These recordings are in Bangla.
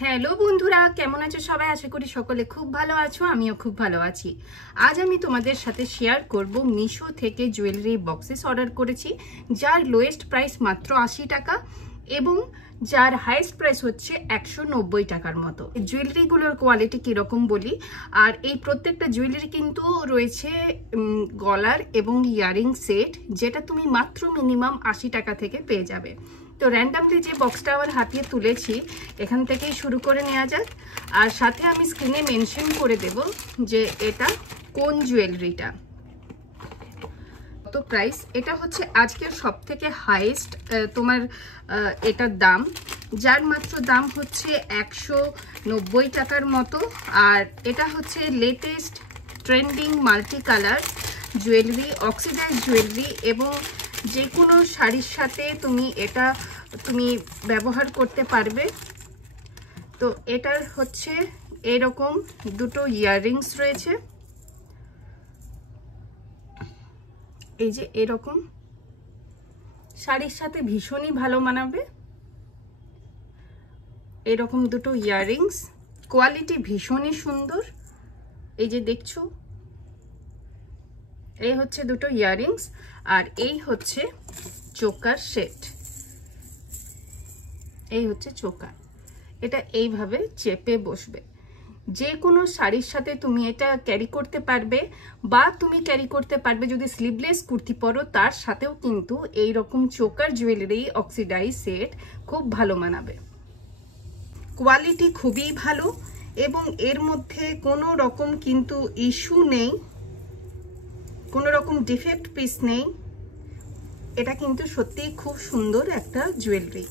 হ্যালো বন্ধুরা, কেমন আছো সবাই? আশা করি সকলে খুব ভালো আছো, আমিও খুব ভালো আছি। আজ আমি তোমাদের সাথে শেয়ার করব মিশো থেকে জুয়েলারি বক্সেস অর্ডার করেছি, যার লোয়েস্ট প্রাইস মাত্র 80 টাকা এবং যার হাইয়েস্ট প্রাইস হচ্ছে 190 টাকার মতো। জুয়েলারিগুলোর কোয়ালিটি কীরকম বলি। আর এই প্রত্যেকটা জুয়েলারি কিন্তু রয়েছে গলার এবং ইয়ারিং সেট, যেটা তুমি মাত্র মিনিমাম 80 টাকা থেকে পেয়ে যাবে। তো র্যান্ডামলি যে বক্সটা আমার হাতিয়ে তুলেছি, এখান থেকেই শুরু করে নেওয়া যাক। আর সাথে আমি স্ক্রিনে মেনশন করে দেব যে এটা কোন জুয়েলারিটা, কত প্রাইস। এটা হচ্ছে আজকের সব থেকে হাইয়েস্ট তোমার এটার দাম, যার মাত্র দাম হচ্ছে 190 টাকার মতো। আর এটা হচ্ছে latest trending multi colour jewellery, oxidise jewellery, এবং যে কোনো শাড়ির সাথে তুমি ব্যবহার করতে পারবে। তো এটার হচ্ছে এরকম দুটো ইয়াররিংস রয়েছে, এই যে এরকম, শাড়ির সাথে ভীষণই ভালো মানাবে। এরকম দুটো ইয়াররিংস, কোয়ালিটি ভীষণই সুন্দর। এই যে দেখছো, এই হচ্ছে দুটো ইয়াররিংস, আর এই হচ্ছে চোকার সেট। এই হচ্ছে চোকার, এটা এইভাবে চেপে বসবে। যে কোনো শাড়ির সাথে তুমি এটা ক্যারি করতে পারবে, বা তুমি ক্যারি করতে পারবে যদি স্লিভলেস কুর্তি পরো, তার সাথেও কিন্তু এই রকম চোকার জুয়েলারি অক্সিডাইজ সেট খুব ভালো মানাবে। কোয়ালিটি খুবই ভালো এবং এর মধ্যে কোনো রকম কিন্তু ইস্যু নেই, কোনো রকম ডিফেক্ট পিস নেই। এটা কিন্তু সত্যিই খুব সুন্দর একটা জুয়েলারি।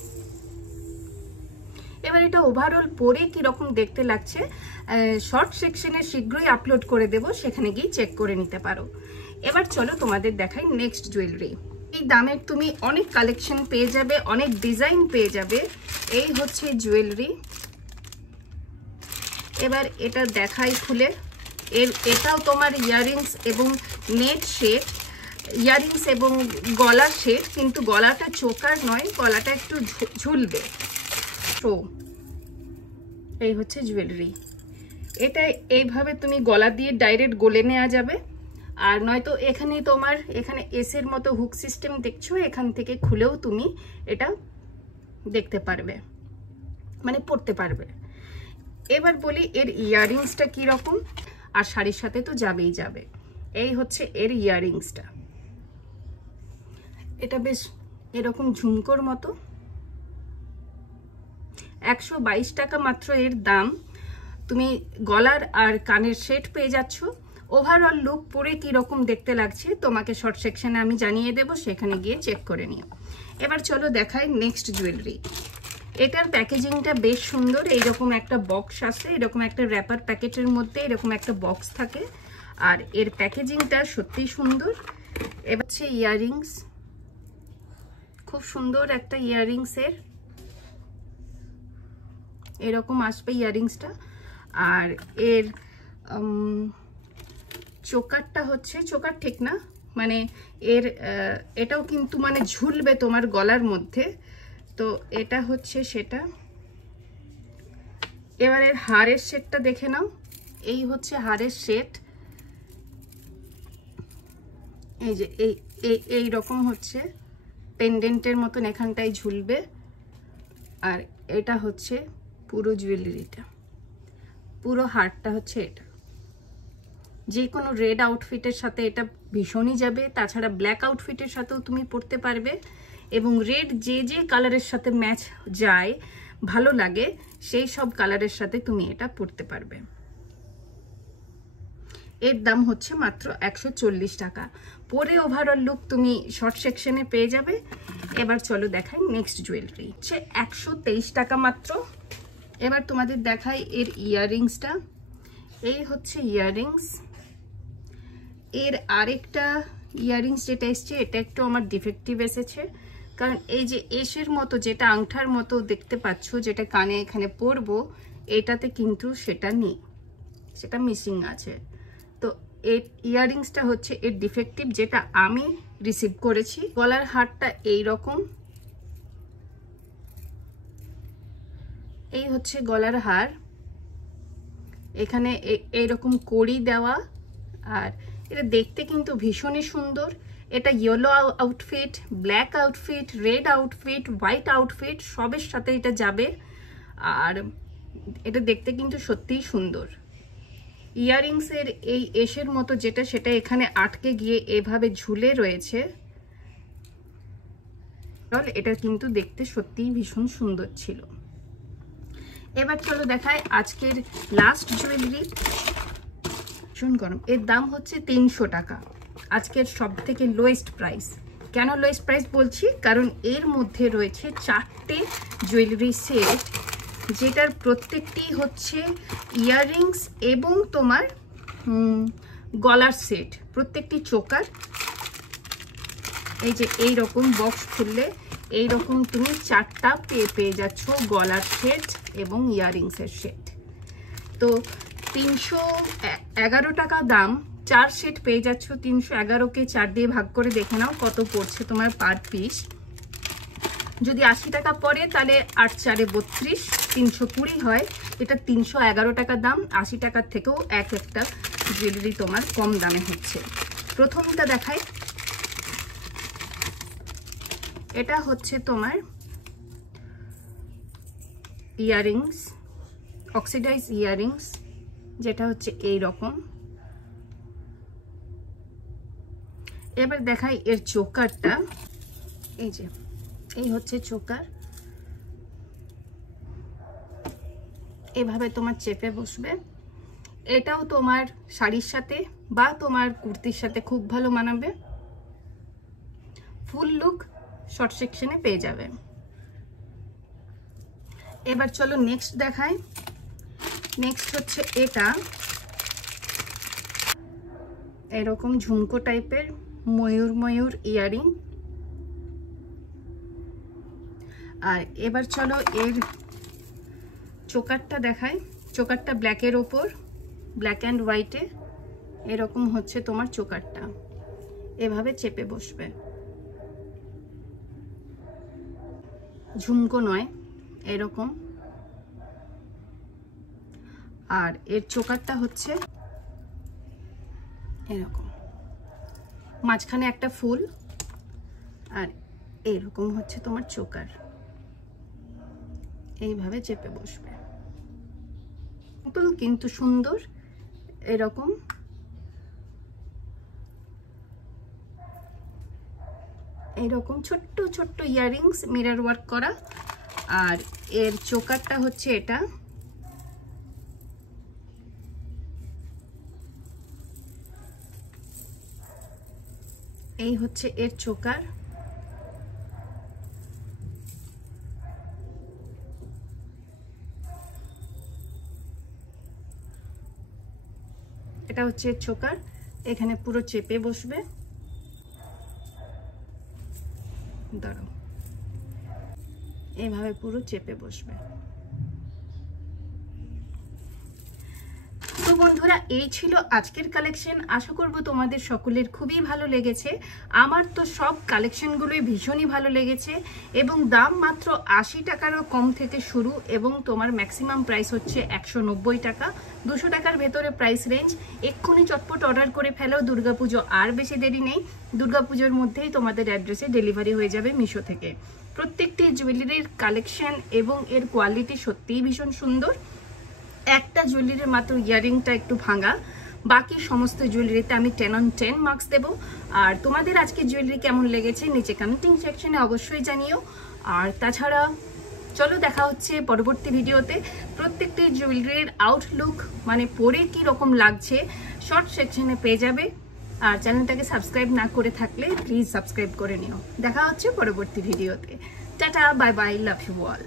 এবার এটা ওভারঅল পরে কিরকম দেখতে লাগছে শর্ট সেকশনে শীঘ্রই আপলোড করে দেব, সেখানে গিয়ে চেক করে নিতে পারো। এবার চলো তোমাদের দেখাই নেক্সট জুয়েলারি। এই দামের তুমি অনেক কালেকশন পেয়ে যাবে, অনেক ডিজাইন পেয়ে যাবে। এই হচ্ছে জুয়েলারি। এবার এটা দেখাই খুলে। এটাও তোমার ইয়াররিংস এবং নেট সেট, ইয়াররিংস এবং গলার সেট, কিন্তু গলাটা চোকার নয়, গলাটা একটু ঝুলবে। তো এই হচ্ছে জুয়েলারি। এটা এইভাবে তুমি গলা দিয়ে ডাইরেক্ট গলে নেওয়া যাবে, আর নয়তো এখানে এসের মতো হুক সিস্টেম দেখছো, এখান থেকে খুলেও তুমি এটা দেখতে পারবে, মানে পরতে পারবে। এবার বলি এর ইয়াররিংসটা কীরকম, আর শাড়ির সাথে তো যাবেই যাবে। এই হচ্ছে এর ইয়াররিংসটা, এটা বেশ এরকম ঝুমকোর মতো। 122 টাকা মাত্র এর দাম। তুমি গলার আর কানের সেট পেয়ে যাচ্ছ। ওভারঅল লুক পরে কীরকম দেখতে লাগছে তোমাকে শর্ট সেকশনে আমি জানিয়ে দেব, সেখানে গিয়ে চেক করে নিও। এবার চলো দেখাই নেক্সট জুয়েলারি। এটার প্যাকেজিংটা বেশ সুন্দর। এইরকম একটা বক্স আছে, এরকম একটা র্যাপার প্যাকেটের মধ্যে এরকম একটা বক্স থাকে, আর এর প্যাকেজিংটা সত্যিই সুন্দর। এবার হচ্ছে ইয়াররিংস, খুব সুন্দর একটা ইয়াররিংসের এরকম আসবে ইয়াররিংসটা। আর এর চোকারটা হচ্ছে, চোকার ঠিক না, মানে এটাও কিন্তু মানে ঝুলবে তোমার গলার মধ্যে। তো এটা হচ্ছে সেটা। এবার এর হারের সেটটা দেখে নাও। এই হচ্ছে হারের সেট। এই যে এই রকম হচ্ছে পেন্ডেন্টের মতন এখানটায় ঝুলবে। আর এটা হচ্ছে পুরো জুয়েলারিটা, পুরো হারটা হচ্ছে এটা। যে কোনো রেড আউটফিটের সাথে এটা ভীষণই যাবে, তাছাড়া ব্ল্যাক আউটফিটের সাথেও তুমি পরতে পারবে, এবং রেড যে যে কালারের সাথে ম্যাচ যায়, ভালো লাগে, সেই সব কালারের সাথে তুমি এটা পরতে পারবে। এর দাম হচ্ছে মাত্র 140 টাকা। পরে ওভারঅল লুক তুমি শর্ট সেকশনে পেয়ে যাবে। এবার চলো দেখাই নেক্সট জুয়েলারি, হচ্ছে 123 টাকা মাত্র। এবার তোমাদের দেখাই এর ইয়াররিংসটা। এই হচ্ছে ইয়াররিংস। এর আরেকটা ইয়াররিংস যেটা এসছে, এটা একটু আমার ডিফেক্টিভ এসেছে, কারণ এই যে এসের মতো যেটা আংঠার মতো দেখতে পাচ্ছ, যেটা কানে এখানে পরবো, এটাতে কিন্তু সেটা নেই, সেটা মিসিং আছে। তো এই ইয়াররিংসটা হচ্ছে এর ডিফেক্টিভ, যেটা আমি রিসিভ করেছি। গলার হারটা এই রকম, এই হচ্ছে গলার হার, এখানে এইরকম কড়ি দেওয়া, আর এটা দেখতে কিন্তু ভীষণই সুন্দর। এটা yellow outfit, black outfit, red outfit, white outfit সবের সাথে এটা যাবে। আর এটা দেখতে কিন্তু সত্যিই সুন্দর। ইয়াররিংসের এই এসের মতো যেটা, সেটা এখানে আটকে গিয়ে এভাবে ঝুলে রয়েছে। এটা কিন্তু দেখতে সত্যিই ভীষণ সুন্দর ছিল। এবার চলো দেখায় আজকের লাস্ট জুয়েলারি। ভীষণ গরম, এর দাম হচ্ছে 300 টাকা, আজকের সব থেকে লোয়েস্ট প্রাইস। কেন লোয়েস্ট প্রাইস বলছি, কারণ এর মধ্যে রয়েছে 4টে জুয়েলারি সেট, যেটার প্রত্যেকটি হচ্ছে ইয়াররিংস এবং তোমার গলার সেট, প্রত্যেকটি চোকার। এই যে এই রকম বক্স খুললে এইরকম তুমি 4টা পেয়ে যাচ্ছ গলার সেট এবং ইয়াররিংসের সেট। তো 311 টাকা দাম, 4 সেট পেয়ে যাচ্ছ। 311কে 4 দিয়ে ভাগ করে দেখে নাও কত পড়ছে তোমার পার পিস। যদি 80 টাকা পড়ে তাহলে 8 4 32, 320 হয়। এটা 311 টাকা দাম। 80 টাকার থেকেও একটা জুয়েলারি তোমার কম দামে হচ্ছে। প্রথমটা দেখাই, এটা হচ্ছে তোমার ইয়াররিংস, অক্সিডাইজ ইয়াররিংস, যেটা হচ্ছে এই রকম। এবার দেখাই এর চোকারটা। এই যে এই হচ্ছে চোকার, এভাবে তোমার চেপে বসবে। এটাও তোমার শাড়ির সাথে বা তোমার কুর্তির সাথে খুব ভালো মানাবে। ফুল লুক শর্ট সেকশনে পেয়ে যাবে। এবার চলো নেক্সট দেখাই। নেক্সট হচ্ছে এটা, এরকম ঝুমকো টাইপের ময়ূর ইয়ারিং। আর এবার চলো এর চোকারটা দেখাই। চোকারটা ব্ল্যাকের ওপর, ব্ল্যাক অ্যান্ড হোয়াইটে এরকম হচ্ছে তোমার চোকারটা, এভাবে চেপে বসবে। ঝুমকো নয়, এরকম। আর এর চোকারটা হচ্ছে এরকম, মাঝখানে একটা ফুল, আর এরকম হচ্ছে তোমার চোকার, এইভাবে চেপে বসবে। কিন্তু সুন্দর, এরকম। এইরকম ছোট্ট ছোট্ট ইয়াররিংস মিরর ওয়ার্ক করা। আর এর চোকারটা হচ্ছে এটা, এই হচ্ছে এর চোকার। এটা হচ্ছে এর চোকার, এখানে পুরো চেপে বসবে। দাঁড়াও, এইভাবে পুরো চেপে বসবে। তো বন্ধুরা, এই ছিল আজকের কালেকশন। আশা করব তোমাদের সকলের খুবই ভালো লেগেছে। আমার তো সব কালেকশনগুলোই ভীষণই ভালো লেগেছে, এবং দাম মাত্র 80 টাকারও কম থেকে শুরু, এবং তোমার ম্যাক্সিমাম প্রাইস হচ্ছে 190 টাকা। 200 টাকার ভেতরে প্রাইস রেঞ্জ। এক্ষুনি চটপট অর্ডার করে ফেলো, দুর্গাপুজো আর বেশি দেরি নেই। দুর্গাপুজোর মধ্যেই তোমাদের অ্যাড্রেসে ডেলিভারি হয়ে যাবে মিশো থেকে। প্রত্যেকটি জুয়েলারির কালেকশন এবং এর কোয়ালিটি সত্যিই ভীষণ সুন্দর। একটা জুয়েলারির মাত্র ইয়ারিংটা একটু ভাঙা, বাকি সমস্ত জুয়েলারিতে আমি 10 on 10 মার্কস দেবো। আর তোমাদের আজকে জুয়েলারি কেমন লেগেছে নিচে কমেন্টিং সেকশনে অবশ্যই জানিও। আর তাছাড়া চলো দেখা হচ্ছে পরবর্তী ভিডিওতে। প্রত্যেকটি জুয়েলারির আউটলুক মানে পরে কি রকম লাগছে শর্ট সেকশনে পেয়ে যাবে। আর চ্যানেলটাকে সাবস্ক্রাইব না করে থাকলে প্লিজ সাবস্ক্রাইব করে নিও। দেখা হচ্ছে পরবর্তী ভিডিওতে। Tata, bye bye, love you all.